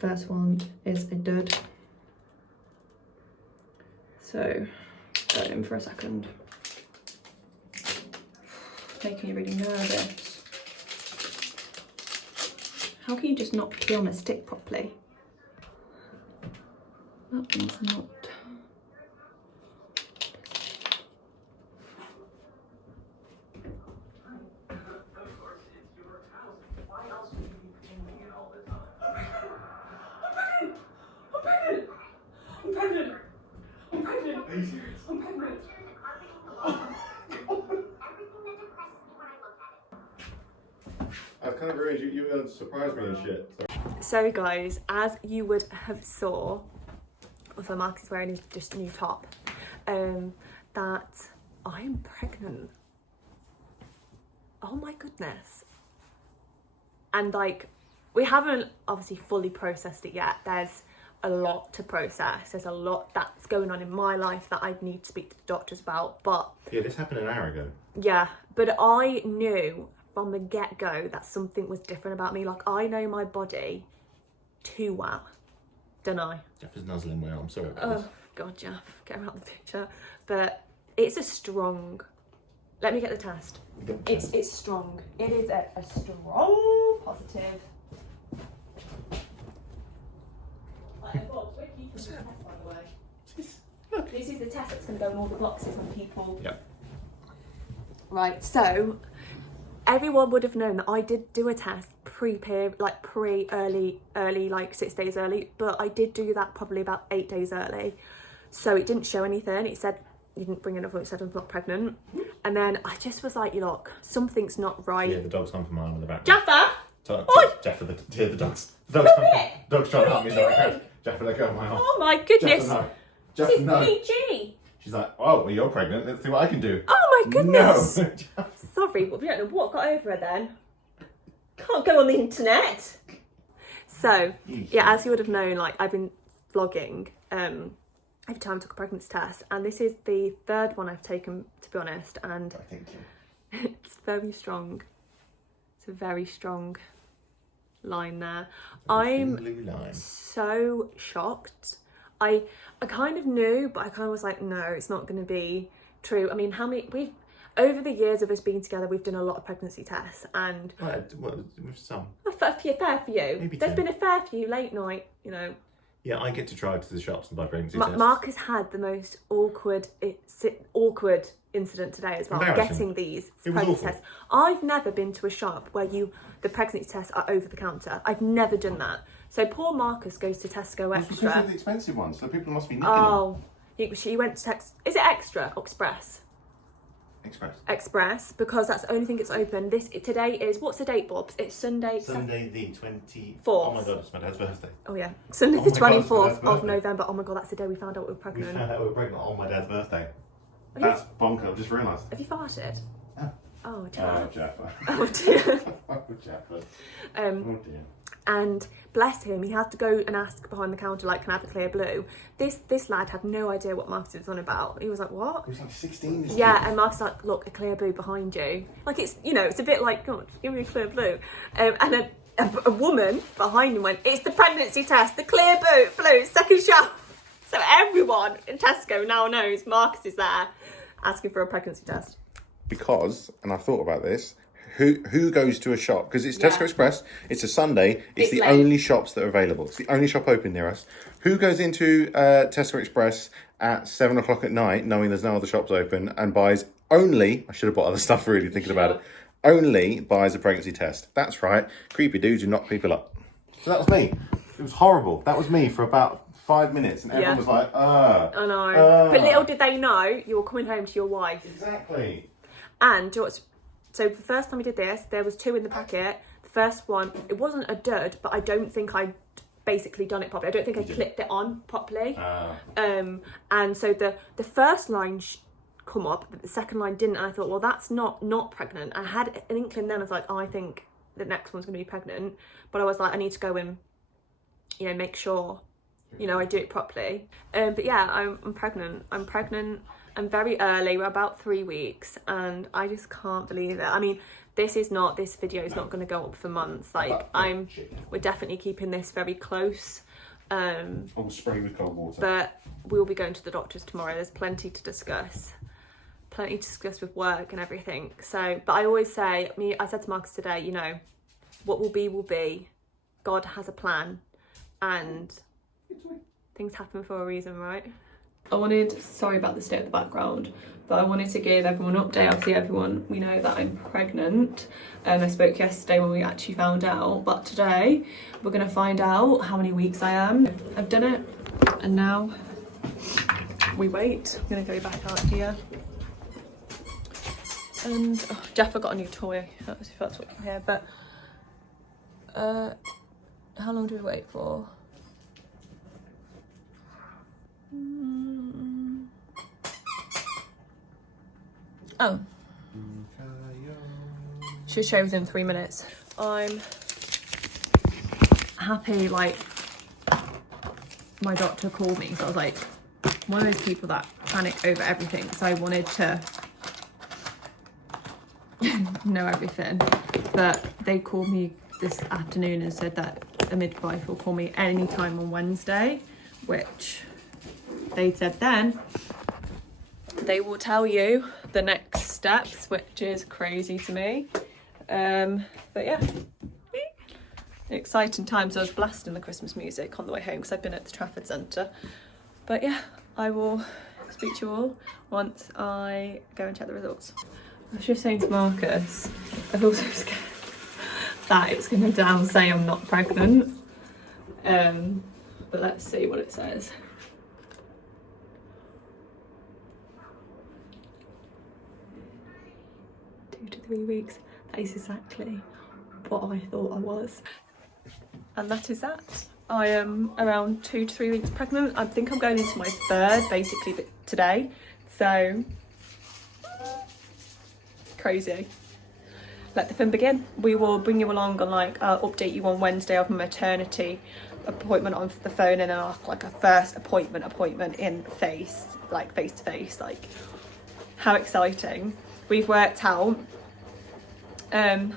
First one is a dud. So, go in for a second. Making me really nervous. How can you just not pee on a stick properly? That one's not. I've kind of ruined you. You surprised me and shit. So guys, as you would have saw, also Marcus is wearing just a new top, that I'm pregnant. Oh my goodness. And like, we haven't obviously fully processed it yet. There's a lot to process. There's a lot that's going on in my life that I need to speak to the doctors about. But Yeah, this happened an hour ago. yeah, but I knew from the get-go that something was different about me. Like, I know my body too well, don't I? Jeff is nuzzling my arm. Sorry about Oh this. God, Jeff, get him out of the picture. But it's a strong. Let me get the test. It's strong. It is a strong positive. This is the test that's going to go in all the boxes when people. Yep. Right. So everyone would have known that I did do a test early, like 6 days early. But I did do that probably about 8 days early. So it didn't show anything. It said you didn't bring enough. It said I'm not pregnant. And then I just was like, look, something's not right. Yeah, the dog's humping my arm in the back. Jaffa! Jaffa, the dog's. The dog's trying to help me. Jaffa, let go of my arm. Oh my goodness. Jaffa, no. This Jaffa, is no. PG. She's like, oh, well, you're pregnant. Let's see what I can do. Oh my goodness. No. Sorry, but we don't know what got over her then. Can't go on the internet. So, yeah, as you would have known, like, I've been vlogging every time I took a pregnancy test, and this is the third one I've taken, to be honest, and Thank you. it's very strong. It's a very strong line there. I'm Blue line. so shocked. I kind of knew, but I kind of was like, no, it's not going to be true. I mean, over the years of us being together, we've done a lot of pregnancy tests, and With some. a fair few. Maybe There's 10. been a fair few late night, Yeah, I get to drive to the shops and buy pregnancy tests. Mark has had the most awkward incident today as well, Embarrassing. getting these It was pregnancy awful. tests. I've never been to a shop where the pregnancy tests are over the counter. I've never done that. So poor Marcus goes to Tesco It's because Extra. of the expensive ones, so people must be nicking Oh, she went to Is it Extra or Express? them. Express, because that's the only thing that's open. Today is, what's the date, Bobs? It's Sunday. Sunday the 24th. Fourth. Oh my god, it's my dad's birthday. Oh yeah, Sunday Oh the my God, it's my 24th dad's of birthday. November. Oh my God, that's the day we found out we were We pregnant. found out we were pregnant on my dad's birthday. Have you- That's bonkers, I've just realised. Have you farted? Oh. Oh, Oh, Jeff. Jaffa. Oh dear. Oh, Jaffa. Um, Oh dear. and bless him, he had to go and ask behind the counter, like, can I have a clear blue? This lad had no idea what Marcus was on about. He was like, what? He was like 16 this Yeah, kid. and Marcus was like, look, a clear blue behind you. Like, it's, it's a bit like, God, give me a clear blue. And a woman behind him went, it's the pregnancy test, the clear blue, second shot. So everyone in Tesco now knows Marcus is there asking for a pregnancy test. Because, and I thought about this, who goes to a shop? Because it's Yeah. Tesco Express, it's a Sunday, it's the late. only shops that are available. It's the only shop open near us. Who goes into Tesco Express at 7 o'clock at night, knowing there's no other shops open, and buys only, I should have bought other stuff really thinking about it, only buys a pregnancy test? That's right, creepy dudes who knock people up. So that was me. It was horrible. That was me for about 5 minutes, and everyone Yeah. was like, I know. But little did they know you were coming home to your wife. Exactly. And do you know what's, so the first time we did this, there was 2 in the packet. The first one, it wasn't a dud, but I don't think I'd basically done it properly. I don't think I clipped it on properly. And so the first line come up, but the second line didn't. And I thought, well, that's not pregnant. I had an inkling then. I was like, oh, I think the next one's going to be pregnant. But I was like, I need to go and, make sure, I do it properly. But yeah, I'm pregnant. I'm pregnant. I'm very early, we're about 3 weeks, and I just can't believe it. I mean, this video is not going to go up for months. Like, we're definitely keeping this very close. I'll spray with cold water. But we'll be going to the doctors tomorrow. There's plenty to discuss with work and everything. So, but I always say, I said to Marcus today, you know, what will be will be. God has a plan, and things happen for a reason, right? Sorry about the state of the background, but I wanted to give everyone an update. Obviously we know that I'm pregnant. I spoke yesterday when we actually found out, but today we're going to find out how many weeks I am. I've done it, and now we wait. I'm going to go back out here. And Jeff got a new toy, if that's what you can hear, but how long do we wait for? Oh. Should show within 3 minutes. I'm happy, like, my doctor called me, so I was like, one of those people that panic over everything, so I wanted to know everything. But they called me this afternoon and said that a midwife will call me anytime on Wednesday, which they said then they will tell you the next steps, which is crazy to me. But yeah, exciting times. I was blasting the Christmas music on the way home because I've been at the Trafford Centre. But yeah, I will speak to you all once I go and check the results. I was just saying to Marcus, I feel so scared that it's going to say I'm not pregnant. But let's see what it says. 2 to 3 weeks. That is exactly what I thought I was. And that is that. I am around 2 to 3 weeks pregnant. I think I'm going into my 3rd basically today. So crazy. Let the fun begin. We will bring you along on, like, update you on Wednesday of my maternity appointment on the phone, and then like a first appointment in face to face. Like, how exciting. We've worked out and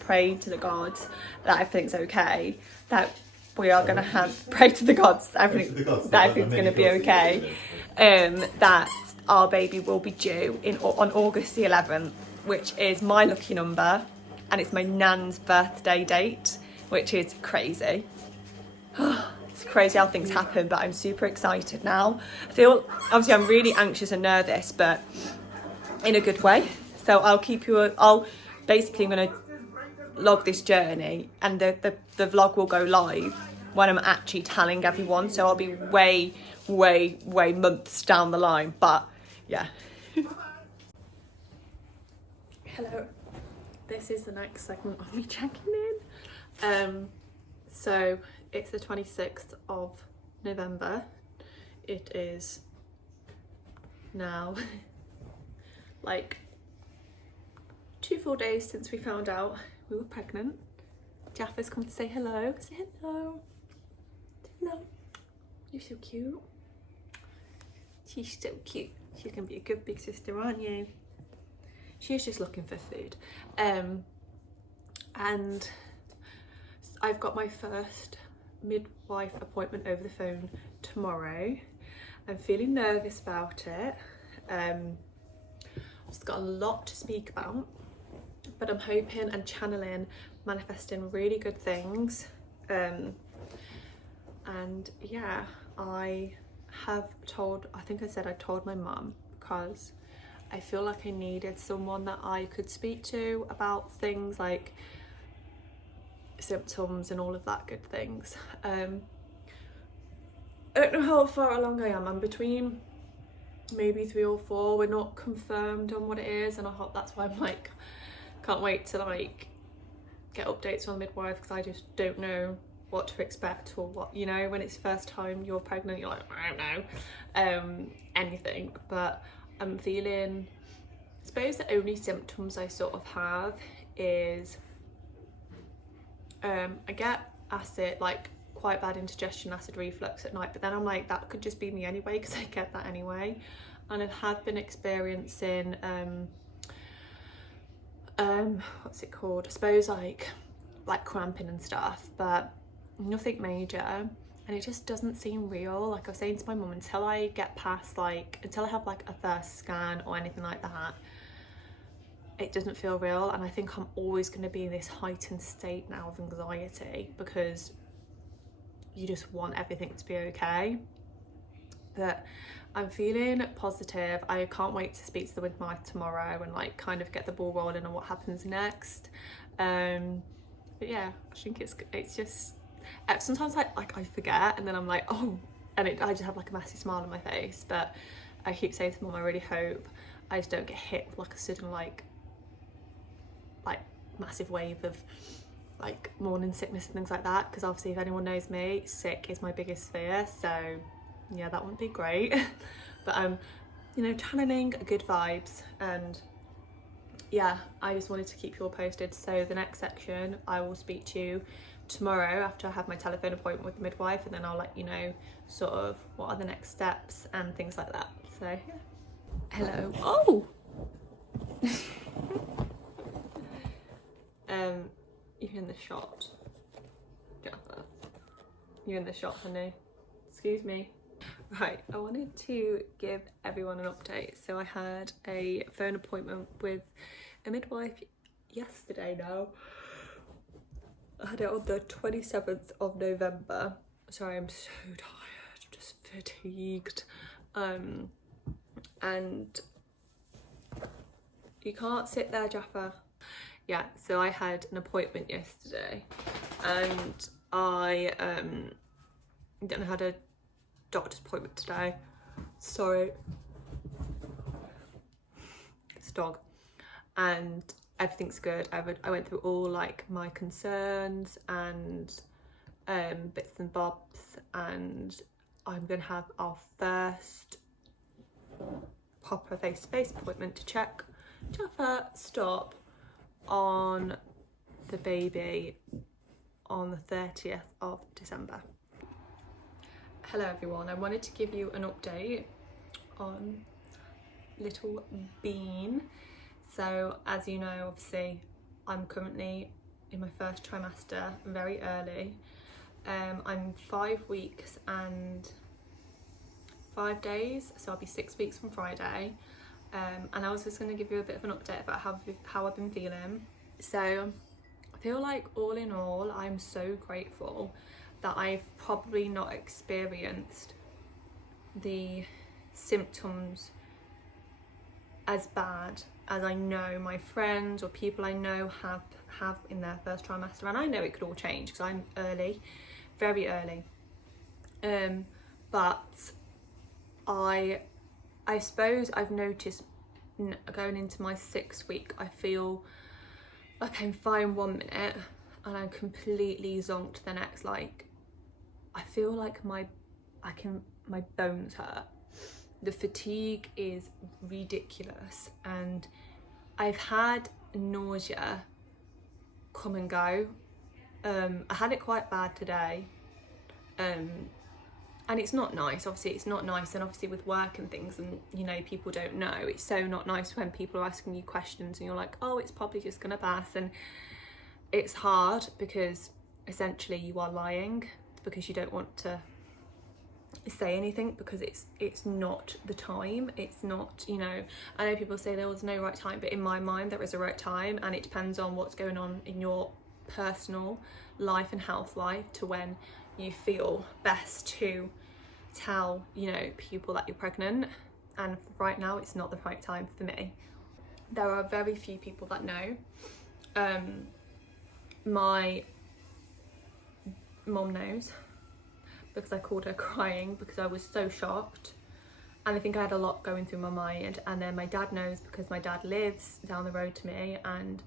prayed to the gods that everything's okay, that we are going to have, pray to the gods that everything's going to be okay, that our baby will be due on August the 11th, which is my lucky number, and it's my nan's birthday date, which is crazy. It's crazy how things happen, but I'm super excited now. I feel, obviously I'm really anxious and nervous, but in a good way. So I'll keep you, I'm going to log this journey, and the vlog will go live when I'm actually telling everyone, so I'll be way months down the line, but yeah. Hello, this is the next segment of me checking in. So it's the 26th of November. It is now like 2 full days since we found out we were pregnant. Jaff has come to say hello. Say hello. Hello. You're so cute. She's so cute. She's gonna be a good big sister, aren't you? She's just looking for food. And I've got my first midwife appointment over the phone tomorrow. I'm feeling nervous about it. I've just got a lot to speak about, but I'm hoping and channeling, manifesting really good things. And yeah, I told my mum, because I feel like I needed someone that I could speak to about things like symptoms and all of that good things. I don't know how far along I am. I'm between maybe 3 or 4. We're not confirmed on what it is, and I hope that's why I'm like, can't wait to like get updates on the midwife, because I just don't know what to expect, or what, you know, when it's first time you're pregnant, you're like, I don't know anything. But I'm feeling, I suppose the only symptoms I sort of have is I get acid, like quite bad indigestion, acid reflux at night, but then I'm like, that could just be me anyway, because I get that anyway. and I have been experiencing what's it called, I suppose like cramping and stuff, but nothing major, and it just doesn't seem real. Like I was saying to my mum, until I get past until I have like a first scan or anything like that, it doesn't feel real. And I think I'm always going to be in this heightened state now of anxiety because you just want everything to be okay. But I'm feeling positive. I can't wait to speak to the midwife tomorrow and like kind of get the ball rolling on what happens next. But yeah, I think it's just sometimes I forget, and then I'm like, oh, and I just have like a massive smile on my face. But I keep saying to mum, I really hope I just don't get hit with like a sudden like massive wave of like morning sickness and things like that, because obviously if anyone knows me, sick is my biggest fear. So yeah, that wouldn't be great. But you know, channeling good vibes, and yeah, I just wanted to keep you all posted. So the next section, I will speak to you tomorrow after I have my telephone appointment with the midwife, and then I'll let you know sort of what are the next steps and things like that. So yeah. Hello. Oh. You're in the shot, Jaffa. You're in the shot, honey. Excuse me. Right, I wanted to give everyone an update. So I had a phone appointment with a midwife yesterday now. I had it on the 27th of November. Sorry, I'm so tired, I'm just fatigued. And you can't sit there, Jaffa. Yeah, so I had an appointment yesterday, and I then had a doctor's appointment today. Sorry, it's a dog. And everything's good. I went through all like my concerns and bits and bobs, and I'm gonna have our first proper face-to-face appointment to check Jaffa stop on the baby on the 30th of December. Hello everyone, I wanted to give you an update on little Bean. So as you know, obviously I'm currently in my first trimester, very early. I'm 5 weeks and 5 days, so I'll be 6 weeks from Friday. And I was just going to give you a bit of an update about how I've been feeling. So I feel like all in all, I'm so grateful that I've probably not experienced the symptoms as bad as I know my friends or people I know have in their first trimester. And I know it could all change because I'm early, very early. But I suppose I've noticed going into my 6th week, I feel like I'm fine 1 minute and I'm completely zonked the next. Like I feel like my bones hurt. The fatigue is ridiculous, and I've had nausea come and go. I had it quite bad today. And it's not nice, obviously it's not nice, and obviously with work and things, and you know, people don't know, it's so not nice when people are asking you questions and you're like, oh, it's probably just gonna pass. And it's hard because essentially you are lying because you don't want to say anything, because it's not the time. It's not, you know, I know people say there was no right time, but in my mind there is a right time, and it depends on what's going on in your personal life and health life to when you feel best to tell, you know, people that you're pregnant. And right now it's not the right time for me. There are very few people that know. My mum knows because I called her crying because I was so shocked, and I think I had a lot going through my mind. And then my dad knows because my dad lives down the road to me, and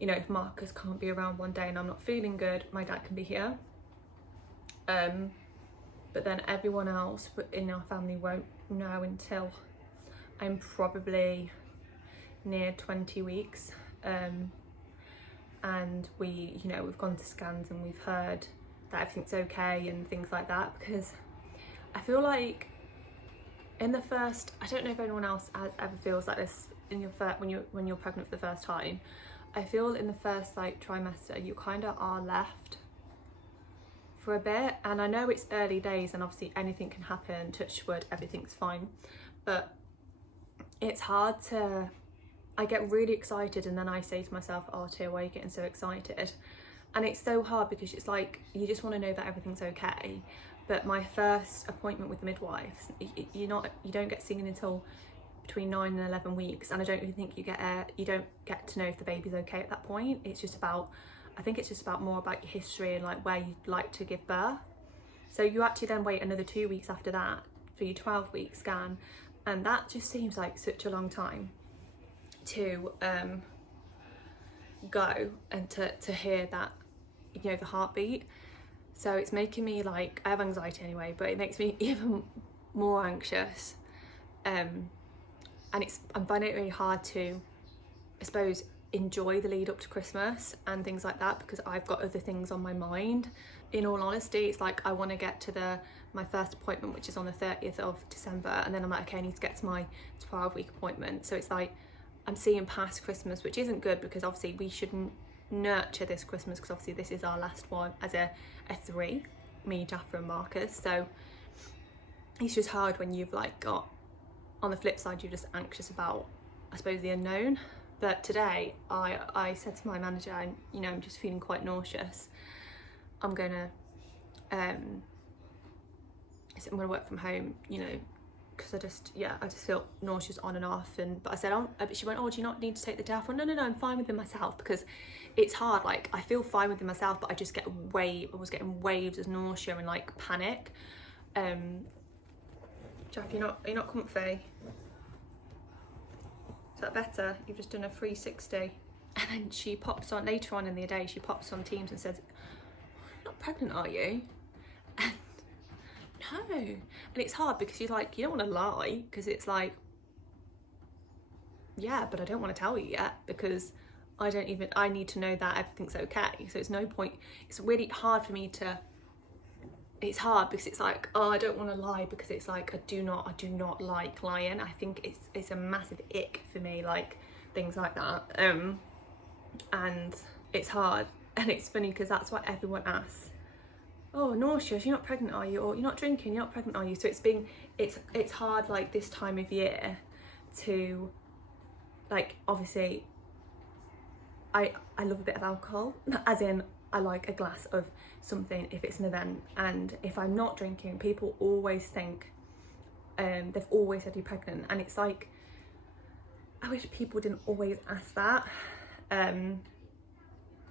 you know, if Marcus can't be around one day and I'm not feeling good, my dad can be here. But then everyone else in our family won't know until I'm probably near 20 weeks. And we, you know, we've gone to scans and we've heard that everything's okay and things like that, because I feel like in the first, I don't know if anyone else ever feels like this in your when you're pregnant for the first time. I feel in the first like trimester you kind of are left for a bit, and I know it's early days and obviously anything can happen, touch wood, everything's fine, but it's hard to, I get really excited and then I say to myself, oh Tia, why are you getting so excited? And it's so hard because it's like you just want to know that everything's okay. But my first appointment with the midwives, you don't get seen until between 9 and 11 weeks, and I don't really think you don't get to know if the baby's okay at that point. It's just about, I think it's just about more about your history and like where you'd like to give birth. So you actually then wait another 2 weeks after that for your 12-week scan, and that just seems like such a long time to go and to hear that, you know, the heartbeat. So it's making me like, I have anxiety anyway, but it makes me even more anxious. And I'm finding it really hard to, I suppose, enjoy the lead up to Christmas and things like that, because I've got other things on my mind. In all honesty, it's like I want to get to my first appointment, which is on the 30th of December, and then I'm like, okay, I need to get to my 12-week appointment. So it's like I'm seeing past Christmas, which isn't good, because obviously we shouldn't nurture this Christmas, because obviously this is our last one as a three, me, Jaffa and Marcus. So it's just hard when you've like got, on the flip side, you're just anxious about, I suppose, the unknown. But today I said to my manager, you know, I'm just feeling quite nauseous. I'm gonna work from home, you know, because I just feel nauseous on and off. And but I said, oh, but she went, oh, do you not need to take the day off? Well, no, I'm fine with them myself, because it's hard. Like I feel fine with them myself, but I just I was getting waves of nausea and like panic. Jaff, are you not comfy? Is that better? You've just done a 360. And then she pops on, later on in the day, she pops on Teams and says, you're not pregnant, are you? And no. And it's hard because you're like, you don't want to lie, because it's like, yeah, but I don't want to tell you yet, because I need to know that everything's okay. So it's no point, it's really hard for me to, it's hard because it's like, oh, I don't want to lie, because it's like I do not like lying. I think it's a massive ick for me, like things like that. And it's hard, and it's funny because that's what everyone asks. Oh, nauseous, you're not pregnant, are you? Or you're not drinking, you're not pregnant, are you? So it's hard like this time of year to, like, obviously I love a bit of alcohol, as in I like a glass of something if it's an event. And if I'm not drinking, people always think, they've always said you're pregnant, and it's like, I wish people didn't always ask that.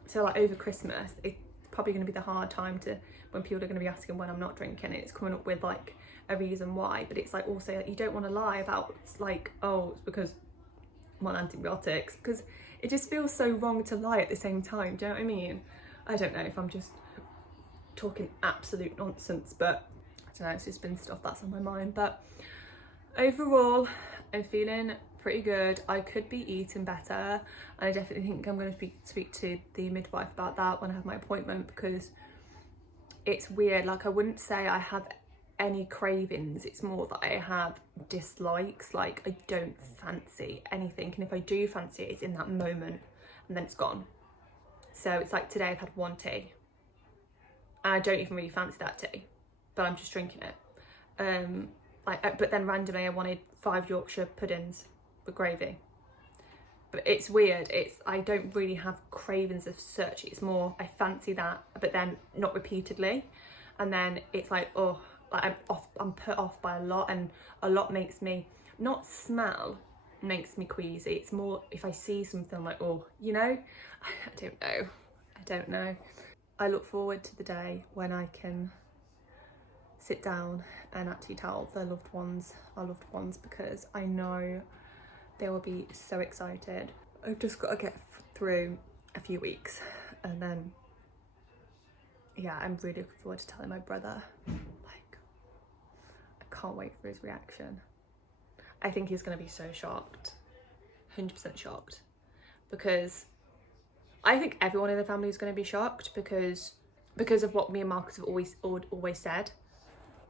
So like over Christmas, it's probably going to be the hard time when people are going to be asking when I'm not drinking, and it's coming up with like a reason why. But it's like also like, you don't want to lie about, it's like, oh, it's because I'm on antibiotics, because it just feels so wrong to lie at the same time. Do you know what I mean? I don't know if I'm just talking absolute nonsense, but I don't know, it's just been stuff that's on my mind. But overall, I'm feeling pretty good. I could be eating better. I definitely think I'm going to speak to the midwife about that when I have my appointment, because it's weird. Like, I wouldn't say I have any cravings, it's more that I have dislikes. Like, I don't fancy anything, and if I do fancy it, it's in that moment and then it's gone. So it's like today I've had one tea and I don't even really fancy that tea, but I'm just drinking it. But then randomly I wanted 5 Yorkshire puddings with gravy. But it's weird, I don't really have cravings as such. It's more I fancy that, but then not repeatedly. And then it's like, oh, like I'm put off by a lot, and a lot makes me not smell, makes me queasy. It's more if I see something like, oh, you know, I don't know. I look forward to the day when I can sit down and actually tell our loved ones, because I know they will be so excited. I've just got to get through a few weeks, and then yeah, I'm really looking forward to telling my brother. Like, I can't wait for his reaction. I think he's going to be so shocked, 100% shocked, because I think everyone in the family is going to be shocked because of what me and Marcus have always said.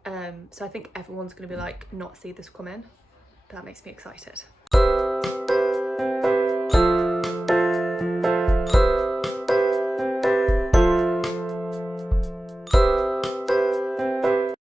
So I think everyone's going to be like, not see this coming, but that makes me excited.